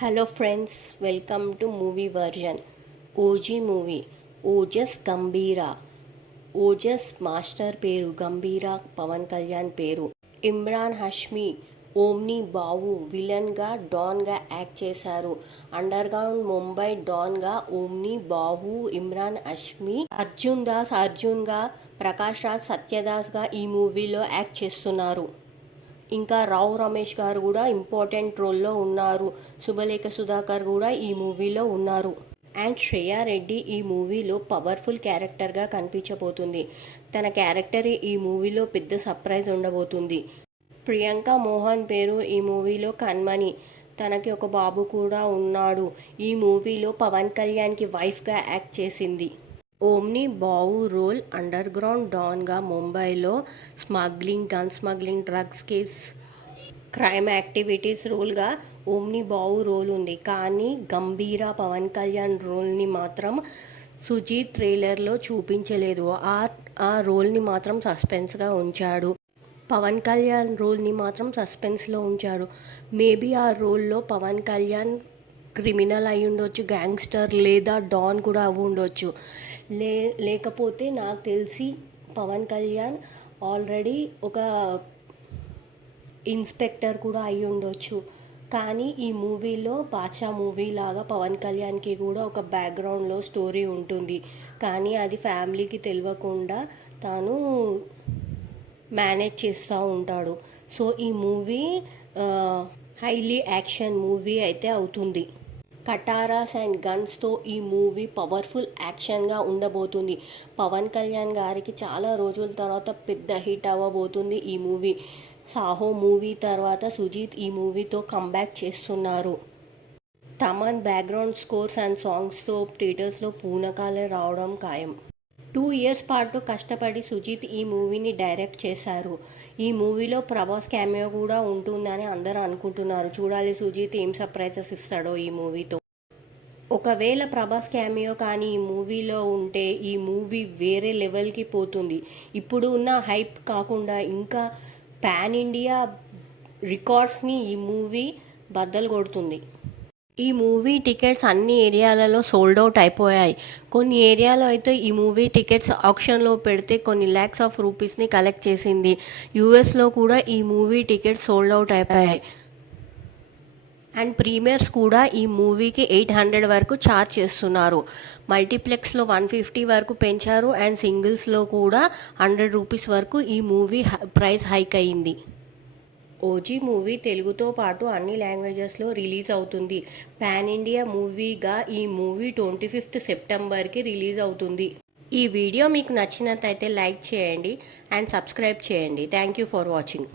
Hello friends, welcome to movie version. OG movie. Ojas గంభీరా. Ojas master పేరు గంభీరా పవన్ కళ్యాణ్ పేరు. Imran Hashmi omni బావు విలన్గా డాన్గా యాక్ట్ చేశారు. అండర్ గ్రౌండ్ ముంబై డాన్గా ఓమ్ని బావు ఇమ్రాన్ హష్మీ. అర్జున్గా ప్రకాష్ రాజ్ సత్యదాస్గా ఈ మూవీలో యాక్ట్ చేస్తున్నారు. ఇంకా రావు రమేష్ గారు కూడా ఇంపార్టెంట్ రోల్లో ఉన్నారు. శుభలేఖ సుధాకర్ కూడా ఈ మూవీలో ఉన్నారు. అండ్ శ్రేయా రెడ్డి ఈ మూవీలో పవర్ఫుల్ క్యారెక్టర్గా కనిపించబోతుంది. తన క్యారెక్టర్ ఈ మూవీలో పెద్ద సర్ప్రైజ్ ఉండబోతుంది. ప్రియాంక మోహన్ పేరు ఈ మూవీలో కన్మణి. తనకి ఒక బాబు కూడా ఉన్నాడు. ఈ మూవీలో పవన్ కళ్యాణ్కి వైఫ్గా యాక్ట్ చేసింది. Omi Bhau role under ground డాన్గా ముంబైలో gun smuggling, drugs case, crime activities రోల్గా ఓమ్ని బావు రోల్ ఉంది. కానీ గంభీరా పవన్ కళ్యాణ్ రోల్ని మాత్రం సుజీత్ ట్రైలర్లో చూపించలేదు. ఆ రోల్ని మాత్రం సస్పెన్స్గా ఉంచాడు. పవన్ కళ్యాణ్ రోల్ని మాత్రం సస్పెన్స్లో ఉంచాడు. మేబీ ఆ రోల్లో పవన్ కళ్యాణ్ క్రిమినల్ అయి ఉండొచ్చు, గ్యాంగ్స్టర్ లేదా డాన్ కూడా అవి ఉండొచ్చు. లేకపోతే నాకు తెలిసి పవన్ కళ్యాణ్ ఆల్రెడీ ఒక ఇన్స్పెక్టర్ కూడా అయి ఉండొచ్చు. కానీ ఈ మూవీలో బాద్షా మూవీ లాగా పవన్ కళ్యాణ్కి కూడా ఒక బ్యాక్గ్రౌండ్లో స్టోరీ ఉంటుంది. కానీ అది ఫ్యామిలీకి తెలియకుండా తాను మేనేజ్ చేస్తూ ఉంటాడు. సో ఈ మూవీ హైలీ యాక్షన్ మూవీ అయితే అవుతుంది. కటారాస్ అండ్ గన్స్తో ఈ మూవీ పవర్ఫుల్ యాక్షన్గా ఉండబోతుంది. పవన్ కళ్యాణ్ గారికి చాలా రోజుల తర్వాత పెద్ద హిట్ అవ్వబోతుంది ఈ మూవీ. సాహో మూవీ తర్వాత సుజీత్ ఈ మూవీతో కంబ్యాక్ చేస్తున్నారు. తమన్ బ్యాక్గ్రౌండ్ స్కోర్స్ అండ్ సాంగ్స్తో థియేటర్స్లో పూనకాలే రావడం ఖాయం. 2 years పాటు కష్టపడి సుజీత్ ఈ మూవీని డైరెక్ట్ చేశారు. ఈ మూవీలో ప్రభాస్ క్యామియో కూడా ఉంటుందని అందరూ అనుకుంటున్నారు. చూడాలి సుజీత్ ఏం సర్ప్రైజెస్ ఇస్తాడో ఈ మూవీతో. ఒకవేళ ప్రభాస్ క్యామియో కానీ ఈ మూవీలో ఉంటే ఈ మూవీ వేరే లెవెల్కి పోతుంది. ఇప్పుడు ఉన్న హైప్ కాకుండా ఇంకా పాన్ ఇండియా రికార్డ్స్ని ఈ మూవీ బద్దలు కొడుతుంది. ఈ మూవీ టికెట్స్ అన్ని ఏరియాలలో సోల్డ్ అవుట్ అయిపోయాయి. కొన్ని ఏరియాలో అయితే ఈ మూవీ టికెట్స్ ఆప్షన్లో పెడితే కొన్ని ల్యాక్స్ ఆఫ్ రూపీస్ని కలెక్ట్ చేసింది. యూఎస్లో కూడా ఈ మూవీ టికెట్స్ సోల్డ్ అవుట్ అయిపోయాయి. అండ్ ప్రీమియర్స్ కూడా ఈ మూవీకి 800 వరకు ఛార్జ్ చేస్తున్నారు. మల్టీప్లెక్స్లో 150 వరకు పెంచారు. అండ్ సింగిల్స్లో కూడా 100 రూపీస్ వరకు ఈ మూవీ ప్రైస్ హైక్ అయింది. ఓజీ మూవీ తెలుగుతో పాటు అన్ని లాంగ్వేజెస్లో రిలీజ్ అవుతుంది. పాన్ ఇండియా మూవీగా ఈ మూవీ 25th సెప్టెంబర్కి రిలీజ్ అవుతుంది. ఈ వీడియో మీకు నచ్చినట్లయితే లైక్ చేయండి అండ్ సబ్స్క్రైబ్ చేయండి. Thank you for watching.